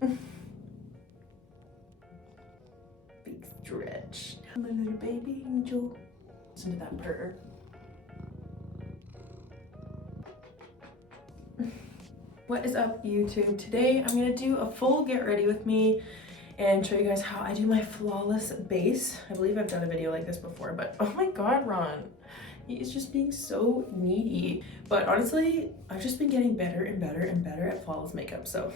Big stretch. My little baby angel. Listen to that purr. What is up, YouTube? Today I'm gonna do a full get ready with me and show you guys how I do my flawless base. I believe I've done a video like this before, but oh my god, Ron. He is just being so needy. But honestly, I've just been getting better and better and better at flawless makeup. So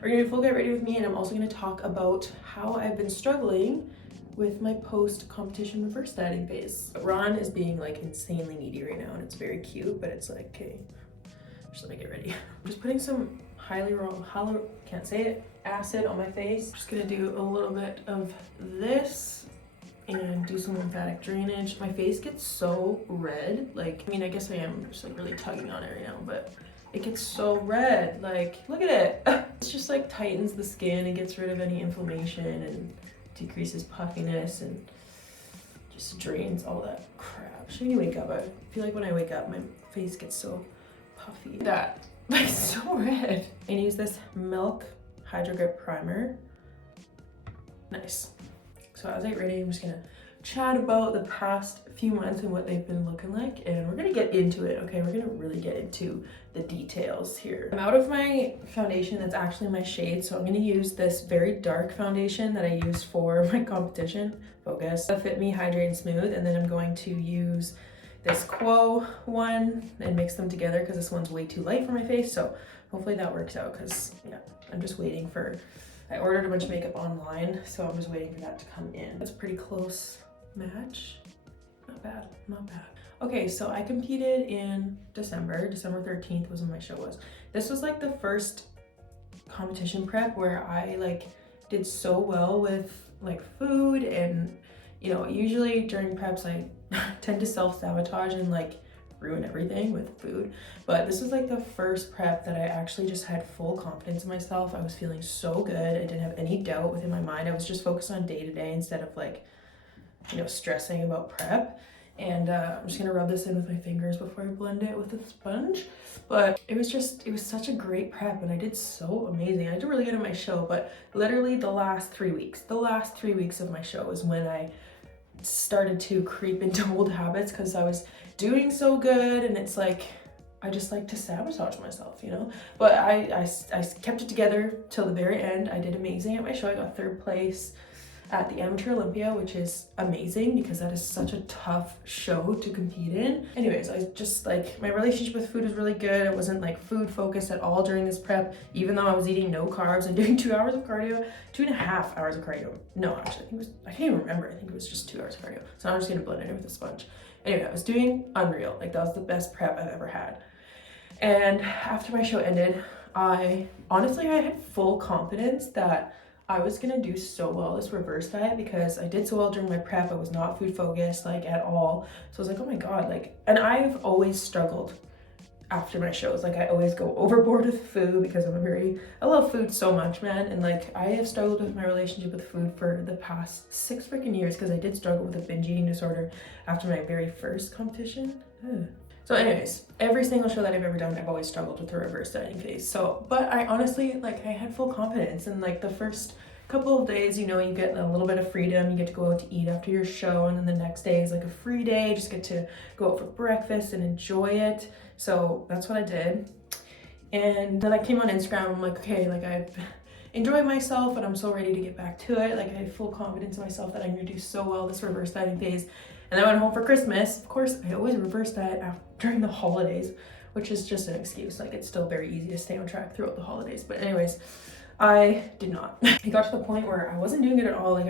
we're gonna do a full get ready with me, and I'm also gonna talk about how I've been struggling with my post-competition reverse dieting phase. Ron is being like insanely needy right now, and it's very cute, but it's like, okay, just let me get ready. I'm just putting some acid on my face. Just gonna do a little bit of this and do some lymphatic drainage. My face gets so red. Like, I mean, I guess I am just like really tugging on it right now, but it gets so red. Like, look at it. It's just like tightens the skin and gets rid of any inflammation and decreases puffiness and just drains all that crap. Should you wake up? I feel like when I wake up, my face gets so puffy. That, like, so red. And use this Milk Hydro Grip Primer. Nice. So as I get ready, I'm just gonna chat about the past few months and what they've been looking like, and we're gonna get into it, okay? We're gonna really get into the details here. I'm out of my foundation that's actually my shade, so I'm gonna use this very dark foundation that I used for my competition, Focus. Fit Me Hydrate and Smooth, and then I'm going to use this Quo one and mix them together because this one's way too light for my face, so hopefully that works out because, yeah, I'm just waiting for, I ordered a bunch of makeup online, so I'm just waiting for that to come in. That's a pretty close match. Not bad, not bad. Okay, so I competed in December 13th was when my show was. This was like the first competition prep where I like did so well with like food, and you know, usually during preps I tend to self-sabotage and like ruin everything with food, but this was like the first prep that I actually just had full confidence in myself. I was feeling so good. I didn't have any doubt within my mind. I was just focused on day to day instead of like, you know, stressing about prep. And I'm just gonna rub this in with my fingers before I blend it with a sponge. But it was such a great prep, and I did so amazing. I did really good at my show, but literally the last 3 weeks of my show is when I started to creep into old habits because I was doing so good, and it's like I just like to sabotage myself, you know. But I kept it together till the very end. I did amazing at my show. I got 3rd place at the Amateur Olympia, which is amazing because that is such a tough show to compete in. Anyways, I just like, my relationship with food was really good. I wasn't like food focused at all during this prep, even though I was eating no carbs and doing 2 hours of cardio, 2.5 hours of cardio. No, actually, I can't even remember. I think it was just 2 hours of cardio. So I'm just gonna blend it in with a sponge. Anyway, I was doing unreal. Like, that was the best prep I've ever had. And after my show ended, I had full confidence that I was gonna do so well this reverse diet because I did so well during my prep. I was not food focused like at all. So I was like, oh my god, like, and I've always struggled after my shows. Like, I always go overboard with food because I love food so much, man. And like, I have struggled with my relationship with food for the past 6 freaking years because I did struggle with a binge eating disorder after my very first competition. Ugh. So anyways, every single show that I've ever done, I've always struggled with the reverse dieting phase. So, but I honestly, like, I had full confidence, and like the first couple of days, you know, you get a little bit of freedom. You get to go out to eat after your show, and then the next day is like a free day. Just get to go out for breakfast and enjoy it. So that's what I did. And then I came on Instagram. I'm like, okay, like, I've enjoyed myself and I'm so ready to get back to it. Like, I have full confidence in myself that I'm gonna do so well this reverse dieting phase. And then I went home for Christmas. Of course, I always reverse diet during the holidays, which is just an excuse. Like, it's still very easy to stay on track throughout the holidays. But anyways, I did not. It got to the point where I wasn't doing it at all. Like,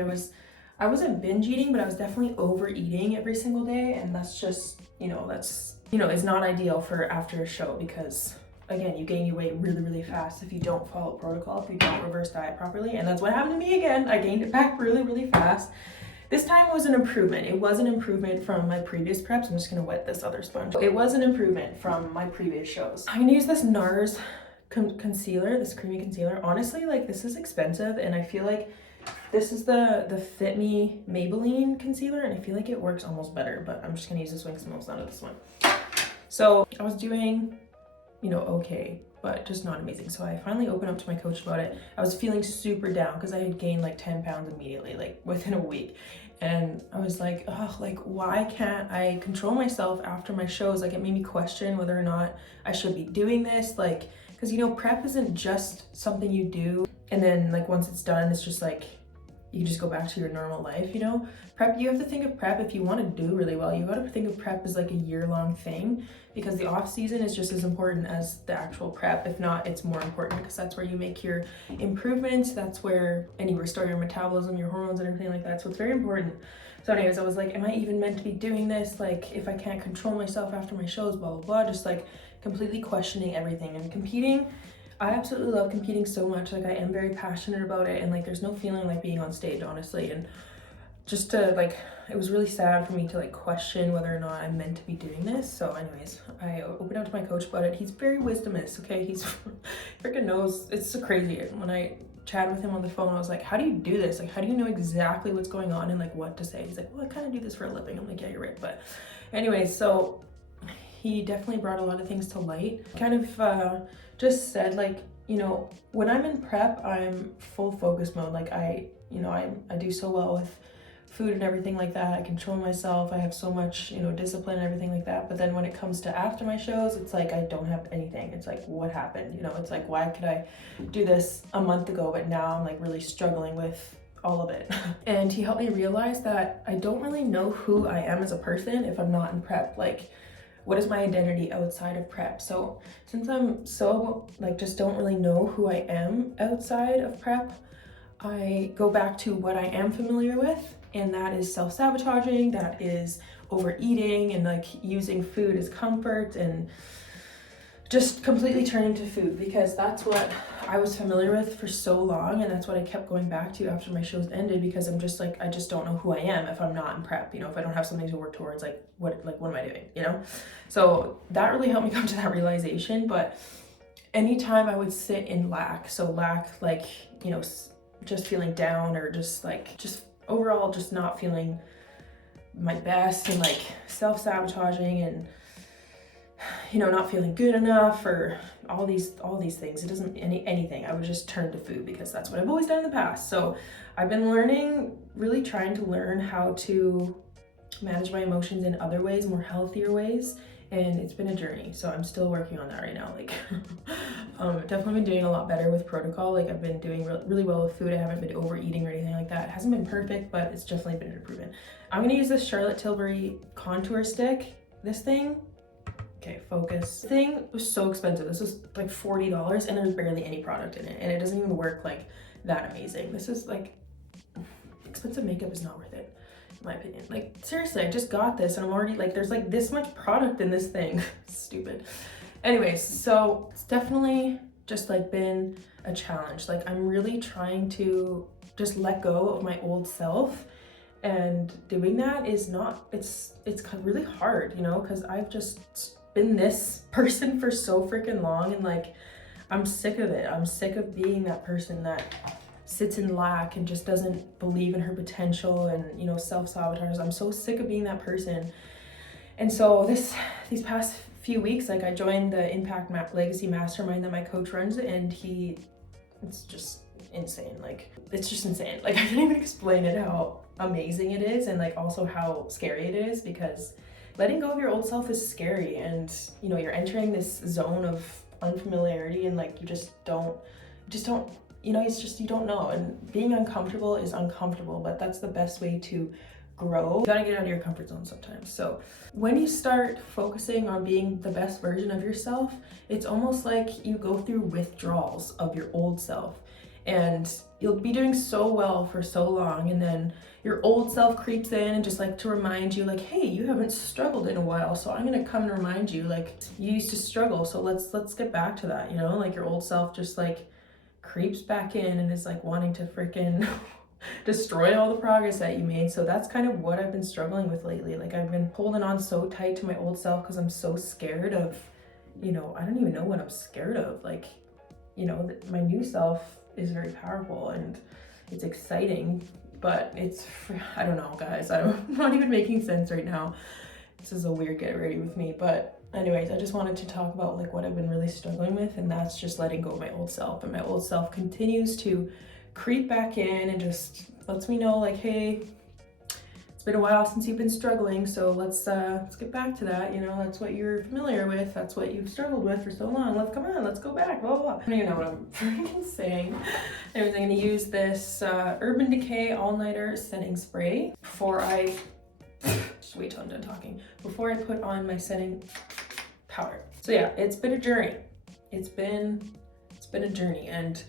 I wasn't binge eating, but I was definitely overeating every single day. And that's just, it's not ideal for after a show because, again, you gain your weight really, really fast if you don't follow protocol, if you don't reverse diet properly. And that's what happened to me again. I gained it back really, really fast. This time was an improvement. It was an improvement from my previous preps. I'm just gonna wet this other sponge. It was an improvement from my previous shows. I'm gonna use this NARS concealer, this creamy concealer. Honestly, like, this is expensive, and I feel like this is the Fit Me Maybelline concealer, and I feel like it works almost better, but I'm just gonna use this one because I'm almost done with this one. So I was doing, okay, but just not amazing. So I finally opened up to my coach about it. I was feeling super down because I had gained like 10 pounds immediately, like within a week. And I was like, oh, like, why can't I control myself after my shows? Like, it made me question whether or not I should be doing this. Like, because, you know, prep isn't just something you do and then like once it's done, it's just like, you just go back to your normal life, you know? Prep, you have to think of prep, if you want to do really well, you got to think of prep as like a year-long thing, because the off season is just as important as the actual prep. If not, it's more important, because that's where you make your improvements, that's where, and you restore your metabolism, your hormones and everything like that. So it's very important. So anyways, I was like, am I even meant to be doing this? Like, if I can't control myself after my shows, blah, blah, blah, just like completely questioning everything. And competing, I absolutely love competing so much. Like, I am very passionate about it, and like there's no feeling like being on stage, honestly. And just to like, it was really sad for me to like question whether or not I'm meant to be doing this. So anyways, I opened up to my coach about it. He's very wisdomous, okay? He's freaking knows. It's so crazy. When I chatted with him on the phone, I was like, how do you do this? Like, how do you know exactly what's going on and like what to say? He's like, well, I kind of do this for a living. I'm like, yeah, you're right. But anyways, so he definitely brought a lot of things to light. Kind of just said, like, you know, when I'm in prep, I'm full focus mode. Like, I do so well with food and everything like that. I control myself. I have so much, you know, discipline and everything like that. But then when it comes to after my shows, it's like I don't have anything. It's like, what happened? You know, it's like, why could I do this a month ago, but now I'm like really struggling with all of it. And he helped me realize that I don't really know who I am as a person if I'm not in prep. Like, what is my identity outside of prep? So since I'm so like just don't really know who I am outside of prep, I go back to what I am familiar with, and that is self-sabotaging, that is overeating and like using food as comfort, and just completely turning to food, because that's what I was familiar with for so long, and that's what I kept going back to after my shows ended, because I'm just like, I just don't know who I am if I'm not in prep, you know, if I don't have something to work towards, like what am I doing, you know? So that really helped me come to that realization. But anytime I would sit in lack, so lack, like, you know, just feeling down, or just overall just not feeling my best, and like self-sabotaging, and you know, not feeling good enough, or all these things, it doesn't anything, I would just turn to food, because that's what I've always done in the past. So I've been really trying to learn how to manage my emotions in other ways, more healthier ways, and it's been a journey. So I'm still working on that right now. Like definitely been doing a lot better with protocol. Like, I've been doing really well with food. I haven't been overeating or anything like that. It hasn't been perfect, but it's definitely been an improvement. I'm gonna use this Charlotte Tilbury contour stick. This thing, okay, focus. This thing was so expensive. This was like $40, and there's barely any product in it, and it doesn't even work like that amazing. This is like, expensive makeup is not worth it, in my opinion. Like, seriously, I just got this, and I'm already like, there's like this much product in this thing. Stupid. Anyways, so it's definitely just like been a challenge. Like, I'm really trying to just let go of my old self, and doing that is not, it's really hard, you know, because I've just been this person for so freaking long, and like, I'm sick of it. I'm sick of being that person that sits in lack and just doesn't believe in her potential, and, you know, self-sabotages. I'm so sick of being that person. And so these past few weeks, like, I joined the Impact Legacy Mastermind that my coach runs, and it's just insane. Like, it's just insane. Like, I can't even explain it, how amazing it is, and like also how scary it is, because letting go of your old self is scary, and, you know, you're entering this zone of unfamiliarity, and like, you just don't, you know, it's just, you don't know, and being uncomfortable is uncomfortable, but that's the best way to grow. You gotta get out of your comfort zone sometimes. So when you start focusing on being the best version of yourself, it's almost like you go through withdrawals of your old self, and you'll be doing so well for so long, and then your old self creeps in, and just like to remind you, like, hey, you haven't struggled in a while, so I'm gonna come and remind you, like, you used to struggle, so let's get back to that, you know? Like, your old self just like creeps back in and is like wanting to freaking destroy all the progress that you made. So that's kind of what I've been struggling with lately. Like, I've been holding on so tight to my old self because I'm so scared of, you know, I don't even know what I'm scared of. Like, you know, my new self is very powerful and it's exciting, but I don't know, guys. I'm not even making sense right now. This is a weird get ready with me, but anyways, I just wanted to talk about like what I've been really struggling with, and that's just letting go of my old self. And my old self continues to creep back in and just lets me know like, hey, it's been a while since you've been struggling, so let's get back to that. You know, that's what you're familiar with, that's what you've struggled with for so long. Let's go back, blah blah. I don't even know what I'm freaking saying. Anyways, I'm gonna use this Urban Decay All-Nighter Setting Spray before I just wait till I'm done talking, before I put on my setting powder. So yeah, it's been a journey. It's been a journey, and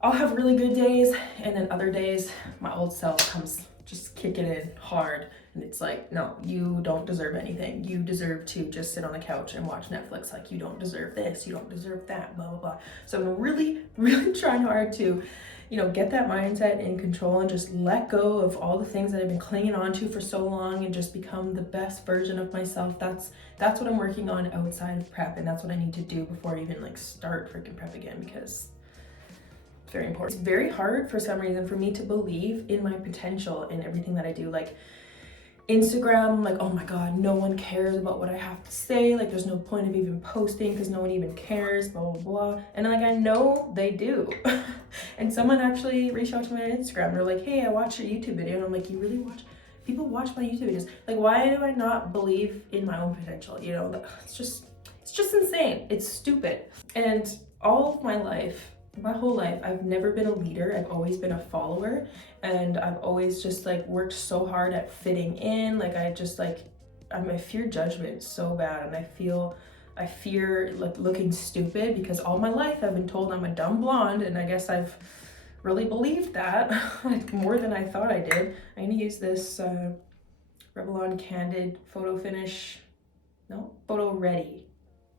I'll have really good days, and then other days my old self comes just kicking in hard, and it's like, no, you don't deserve anything. You deserve to just sit on the couch and watch Netflix. Like, you don't deserve this, you don't deserve that, blah blah blah. So I'm really trying hard to, you know, get that mindset in control and just let go of all the things that I've been clinging on to for so long and just become the best version of myself. That's what I'm working on outside of prep, and that's what I need to do before I even like start freaking prep again, because it's very important. It's very hard for some reason for me to believe in my potential in everything that I do. Like Instagram, like, oh my god, no one cares about what I have to say. Like, there's no point of even posting because no one even cares, blah blah blah. And like, I know they do. And someone actually reached out to me on Instagram. They're like, hey, I watched your YouTube video. And I'm like, you really watch? People watch my YouTube videos. Like, why do I not believe in my own potential? You know, it's just insane. It's stupid. And all of my life, my whole life, I've never been a leader. I've always been a follower, and I've always just like worked so hard at fitting in. Like, I fear judgment so bad, and I fear like looking stupid, because all my life I've been told I'm a dumb blonde, and I guess I've really believed that like more than I thought I did. I'm gonna use this Revlon Candid Photo Ready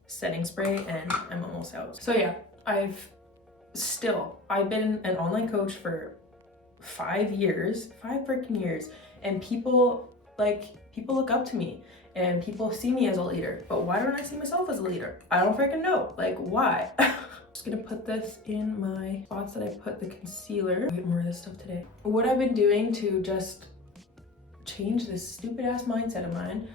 setting spray, and I'm almost out. So yeah, I've been an online coach for 5 freaking years, and people look up to me and people see me as a leader. But why don't I see myself as a leader? I don't freaking know. Like, why? Just gonna put this in my spots that I put the concealer. I'll get more of this stuff today. What I've been doing to just change this stupid ass mindset of mine.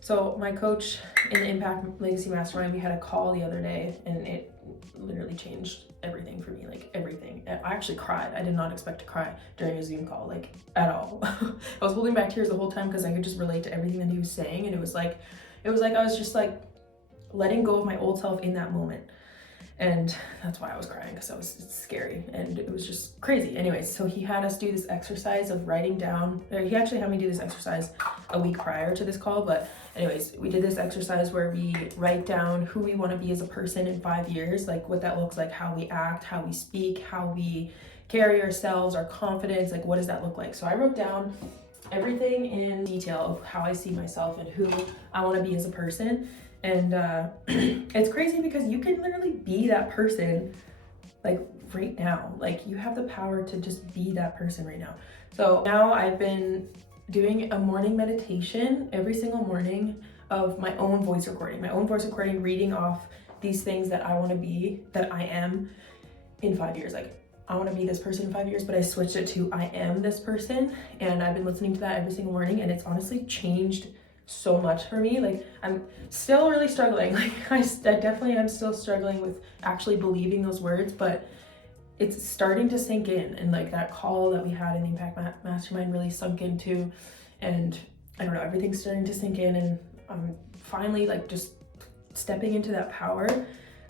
So my coach in the Impact Legacy Mastermind, we had a call the other day, and it literally changed everything for me, like everything. I actually cried. I did not expect to cry during a Zoom call, like at all. I was holding back tears the whole time because I could just relate to everything that he was saying, and it was like I was just like letting go of my old self in that moment. And that's why I was crying, because it's scary and it was just crazy. Anyways, so he had us do this exercise of writing down, he actually had me do this exercise a week prior to this call, but anyways, we did this exercise where we write down who we want to be as a person in 5 years, like what that looks like, how we act, how we speak, how we carry ourselves, our confidence, like what does that look like? So I wrote down everything in detail of how I see myself and who I want to be as a person. And it's crazy because you can literally be that person like right now. Like, you have the power to just be that person right now. So now I've been doing a morning meditation every single morning of my own voice recording, reading off these things that I want to be, that I am in 5 years. Like, I want to be this person in 5 years, but I switched it to I am this person. And I've been listening to that every single morning, and it's honestly changed so much for me. Like, I'm still really struggling. Like, I definitely am still struggling with actually believing those words, but it's starting to sink in. And like, that call that we had in the Impact Mastermind really sunk into, and I don't know, everything's starting to sink in, and I'm finally like just stepping into that power,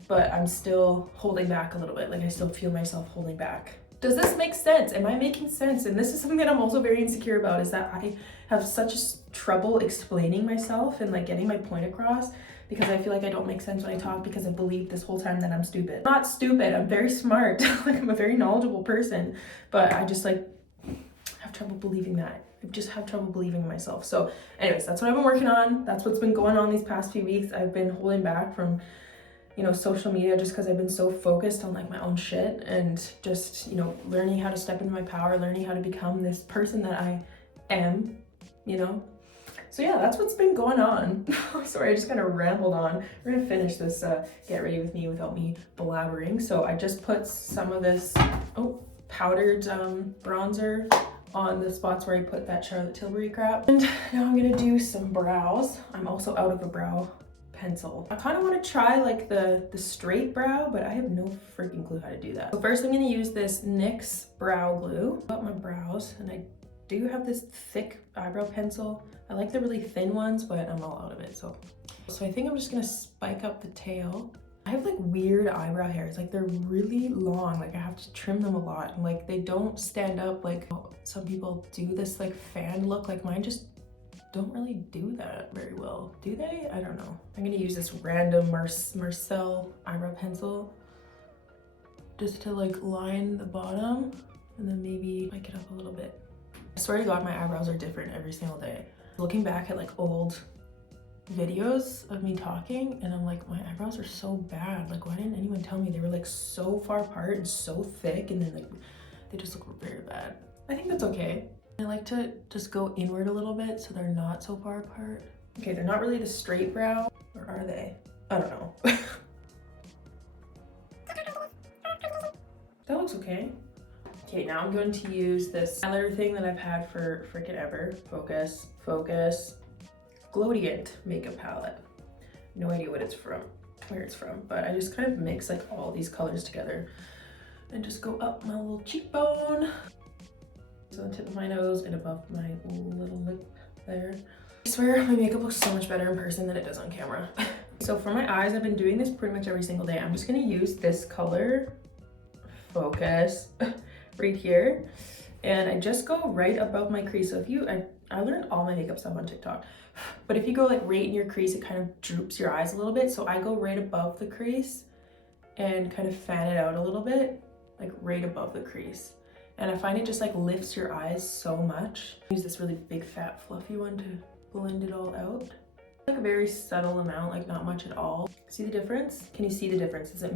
but I'm still holding back a little bit. Like, I still feel myself holding back. Does this make sense? Am I making sense? And this is something that I'm also very insecure about, is that I have such trouble explaining myself and like getting my point across, because I feel like I don't make sense when I talk, because I believe this whole time that I'm stupid. I'm not stupid, I'm very smart. Like, I'm a very knowledgeable person, but I just like have trouble believing that. I just have trouble believing in myself. So anyways, that's what I've been working on. That's what's been going on these past few weeks. I've been holding back from, you know, social media, just because I've been so focused on like my own shit, and just, you know, learning how to step into my power, learning how to become this person that I am, you know. So yeah, that's what's been going on. Sorry, I just kind of rambled on. We're gonna finish this get ready with me without me blabbering. So I just put some of this powdered bronzer on the spots where I put that Charlotte Tilbury crap. And now I'm gonna do some brows. I'm also out of a brow pencil. I kind of want to try like the straight brow, but I have no freaking clue how to do that. So first I'm going to use this NYX brow glue about my brows, and I do have this thick eyebrow pencil. I like the really thin ones, but I'm all out of it. So I think I'm just going to spike up the tail. I have like weird eyebrow hairs, like they're really long, like I have to trim them a lot, and like they don't stand up like some people do this like fan look. Like mine just don't really do that very well, do they? I don't know. I'm gonna use this random Marcel eyebrow pencil just to like line the bottom and then maybe spike it up a little bit. I swear to God, my eyebrows are different every single day. Looking back at like old videos of me talking, and I'm like, my eyebrows are so bad. Like, why didn't anyone tell me? They were like so far apart and so thick, and then like they just look very bad. I think that's okay. I like to just go inward a little bit so they're not so far apart. Okay, they're not really the straight brow, or are they? I don't know. That looks okay. Okay, now I'm going to use this eyeliner thing that I've had for freaking ever. Focus, focus. Glowdient makeup palette. No idea what it's from, where it's from, but I just kind of mix like all these colors together and just go up my little cheekbone. So the tip of my nose and above my little lip there. I swear my makeup looks so much better in person than it does on camera. So for my eyes, I've been doing this pretty much every single day. I'm just gonna use this color, focus, right here. And I just go right above my crease. So if you, I learned all my makeup stuff on TikTok, but if you go like right in your crease, it kind of droops your eyes a little bit. So I go right above the crease and kind of fan it out a little bit, like right above the crease. And I find it just like lifts your eyes so much. I use this really big fat fluffy one to blend it all out. Like a very subtle amount, like not much at all. See the difference? Can you see the difference? Does it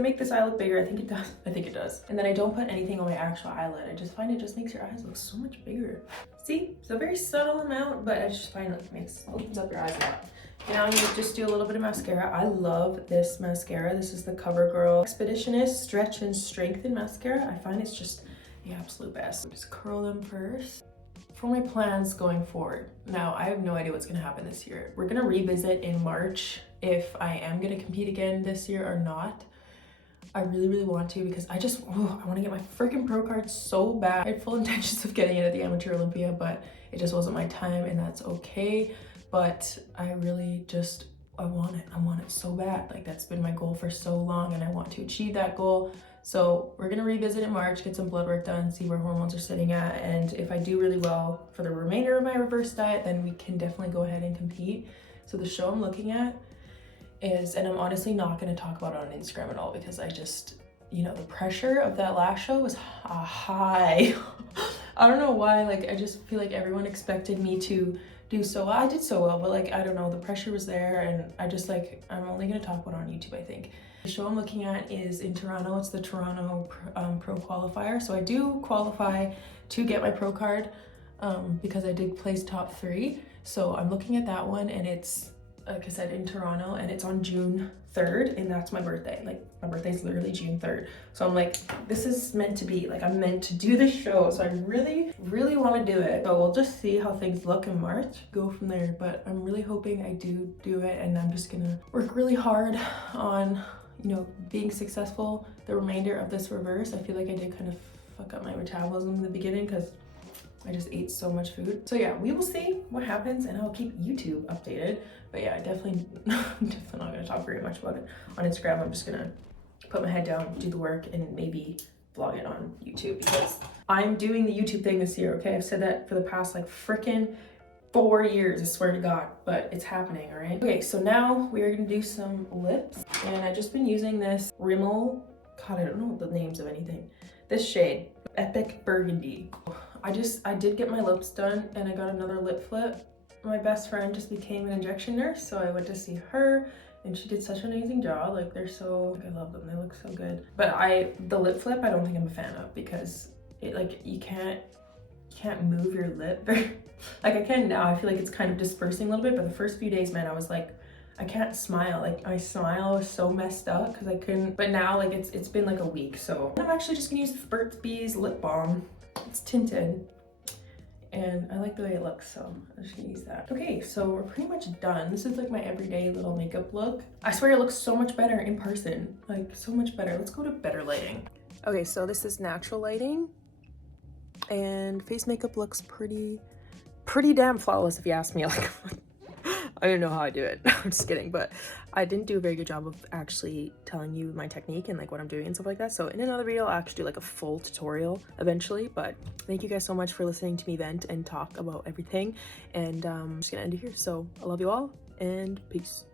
make this eye look bigger? I think it does. I think it does. And then I don't put anything on my actual eyelid. I just find it just makes your eyes look so much bigger. See? It's a very subtle amount, but I just find it opens up your eyes a lot. Now you just do a little bit of mascara. I love this mascara. This is the CoverGirl Expeditionist Stretch and Strengthen Mascara. I find it's just the absolute best. Just curl them first. For my plans going forward, now I have no idea what's gonna happen this year. We're gonna revisit in March if I am gonna compete again this year or not. I really, really want to, because I want to get my freaking pro card so bad. I had full intentions of getting it at the Amateur Olympia, but it just wasn't my time, and that's okay. But I really just, I want it so bad. Like that's been my goal for so long, and I want to achieve that goal. So we're gonna revisit in March, get some blood work done, see where hormones are sitting at, and if I do really well for the remainder of my reverse diet, then we can definitely go ahead and compete. So the show I'm looking at is, and I'm honestly not gonna talk about it on Instagram at all, because I just, you know, the pressure of that last show was high. I don't know why, like I just feel like everyone expected me to do so well. I did so well, but like, I don't know, the pressure was there, and I just like, I'm only gonna talk about it on YouTube, I think. The show I'm looking at is in Toronto. It's the Toronto Pro Qualifier. So I do qualify to get my pro card because I did place top 3. So I'm looking at that one, and it's, like I said, in Toronto, and it's on June 3rd, and that's my birthday. Like my birthday's literally June 3rd. So I'm like, this is meant to be, like I'm meant to do this show. So I really, really want to do it. So we'll just see how things look in March, go from there. But I'm really hoping I do it, and I'm just gonna work really hard on, you know, being successful the remainder of this reverse. I feel like I did kind of fuck up my metabolism in the beginning because I just ate so much food. So yeah, we will see what happens, and I'll keep YouTube updated. But yeah, I'm definitely not gonna talk very much about it on Instagram. I'm just gonna put my head down, do the work, and maybe vlog it on YouTube, because I'm doing the YouTube thing this year, okay? I've said that for the past like frickin' 4 years, I swear to God, but it's happening, all right? Okay, so now we are gonna do some lips, and I've just been using this Rimmel, God, I don't know the names of anything. This shade, Epic Burgundy. I did get my lips done, and I got another lip flip. My best friend just became an injection nurse, so I went to see her, and she did such an amazing job. Like I love them, they look so good. But the lip flip, I don't think I'm a fan of, because it, like, you can't move your lip very, like I can now. I feel like it's kind of dispersing a little bit, but the first few days, man, I was like, I can't smile. Like my smile was so messed up because I couldn't, but now like it's been like a week. So I'm actually just gonna use the Burt's Bees lip balm. It's tinted, and I like the way it looks, so I'm just gonna use that. Okay, so we're pretty much done. This is like my everyday little makeup look. I swear it looks so much better in person, like so much better. Let's go to better lighting. Okay, so this is natural lighting, and face makeup looks pretty damn flawless if you ask me. Like, I don't know how I do it. I'm just kidding, but I didn't do a very good job of actually telling you my technique and like what I'm doing and stuff like that. So in another video, I'll actually do like a full tutorial eventually, but thank you guys so much for listening to me vent and talk about everything. And I'm just gonna end it here. So I love you all, and peace.